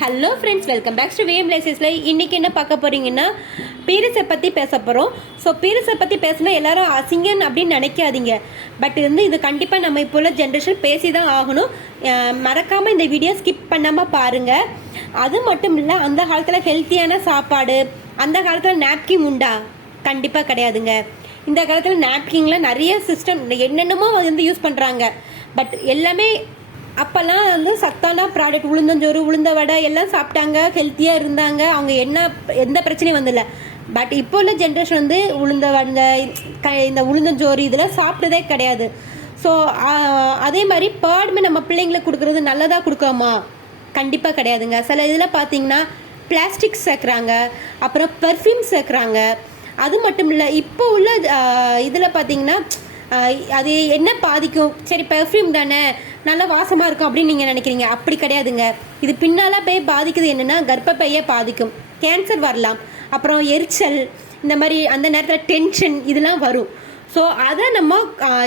Hello friends, welcome back to வேம் லைசஸ்ல. இன்னைக்கு என்ன பார்க்க போறீங்கன்னா, பீரியட்ஸை பற்றி பேச போகிறோம். ஸோ பீரியட்ஸை பற்றி பேசினா எல்லாரும் அசிங்கன் அப்படின்னு நினைக்காதீங்க. பட் இது கண்டிப்பாக நம்ம இப்போ உள்ள ஜென்ரேஷன் பேசி தான் ஆகணும். மறக்காமல் இந்த வீடியோ ஸ்கிப் பண்ணாமல் பாருங்கள். அது மட்டும் இல்லை, அந்த காலத்தில் ஹெல்த்தியான சாப்பாடு, அந்த காலத்தில் நாப்கின் உண்டா? கண்டிப்பாக கிடையாதுங்க. இந்த காலத்தில் நாப்கின்ல நிறைய சிஸ்டம் என்னென்னமோ யூஸ் பண்ணுறாங்க. பட் எல்லாமே அப்போல்லாம் சத்தான ப்ராடக்ட், உளுந்தஞ்சோறு, உளுந்த வடை எல்லாம் சாப்பிட்டாங்க, ஹெல்த்தியாக இருந்தாங்க. அவங்க எந்த பிரச்சனையும் வந்தில்ல. பட் இப்போ உள்ள ஜென்ரேஷன் உளுந்த வடை, இந்த உளுந்தஞ்சோறு இதெல்லாம் சாப்பிட்டதே கிடையாது. ஸோ அதே மாதிரி பேர்டுமே நம்ம பிள்ளைங்களுக்கு கொடுக்குறது நல்லதாக கொடுக்காமா? கண்டிப்பாக கிடையாதுங்க. சில இதில் பார்த்தீங்கன்னா பிளாஸ்டிக் சேர்க்குறாங்க, அப்புறம் பெர்ஃப்யூம் சேர்க்குறாங்க. அது மட்டும் இல்லை, இப்போ உள்ள இதில் பார்த்தீங்கன்னா அது என்ன பாதிக்கும்? சரி, பெர்ஃப்யூம் தானே, நல்லா வாசமாக இருக்கும் அப்படின்னு நீங்கள் நினைக்கிறீங்க. அப்படி கிடையாதுங்க. இது பின்னால் போய் பாதிக்குது என்னென்னா, கர்ப்பப்பையை பாதிக்கும், கேன்சர் வரலாம், அப்புறம் எரிச்சல், இந்த மாதிரி அந்த நேரத்தில் டென்ஷன் இதெல்லாம் வரும். ஸோ அதை நம்ம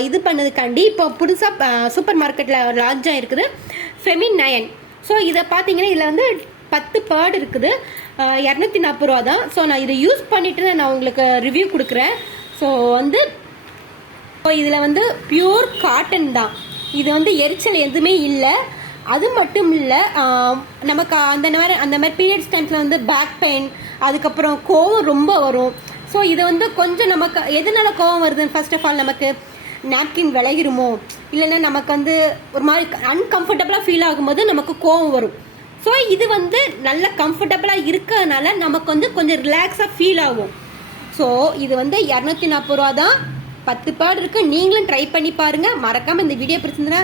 இது பண்ணதுக்காண்டி இப்போ புதுசாக சூப்பர் மார்க்கெட்டில் லான்ச் ஆகிருக்குது ஃபெமின்9. ஸோ இதை பார்த்தீங்கன்னா இதில் 10 பேர்டு இருக்குது, 240 ரூபா தான். ஸோ நான் இதை யூஸ் பண்ணிவிட்டு நான் உங்களுக்கு ரிவ்யூ கொடுக்குறேன். ஸோ இதில் பியூர் காட்டன் தான். இது எரிச்சல் எதுவுமே இல்லை. அது மட்டும் இல்லை, நமக்கு அந்த மாதிரி பீரியட்ஸ் டைம்ஸில் பேக் பெயின், அதுக்கப்புறம் கோவம் ரொம்ப வரும். ஸோ இதை கொஞ்சம் நமக்கு எதனால கோவம் வருதுன்னு ஃபர்ஸ்ட் ஆஃப் ஆல், நமக்கு நாப்கின் விளையிருமோ, இல்லைன்னா நமக்கு ஒரு மாதிரி அன்கம்ஃபர்டபுளாக ஃபீல் ஆகும்போது நமக்கு கோவம் வரும். ஸோ இது நல்ல கம்ஃபர்டபுளாக இருக்கிறதுனால நமக்கு கொஞ்சம் ரிலாக்ஸாக ஃபீல் ஆகும். ஸோ இது 240 ரூபா தான். 10 பேர்டு இருக்கு. நீங்களும் ட்ரை பண்ணி பாருங்க. மறக்காம இந்த வீடியோ பிடிச்சிருந்தா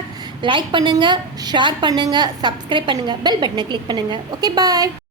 லைக் பண்ணுங்க, ஷேர் பண்ணுங்க, சப்ஸ்கிரைப் பண்ணுங்க, பெல் பட்டனை கிளிக் பண்ணுங்க. ஓகே, பாய்.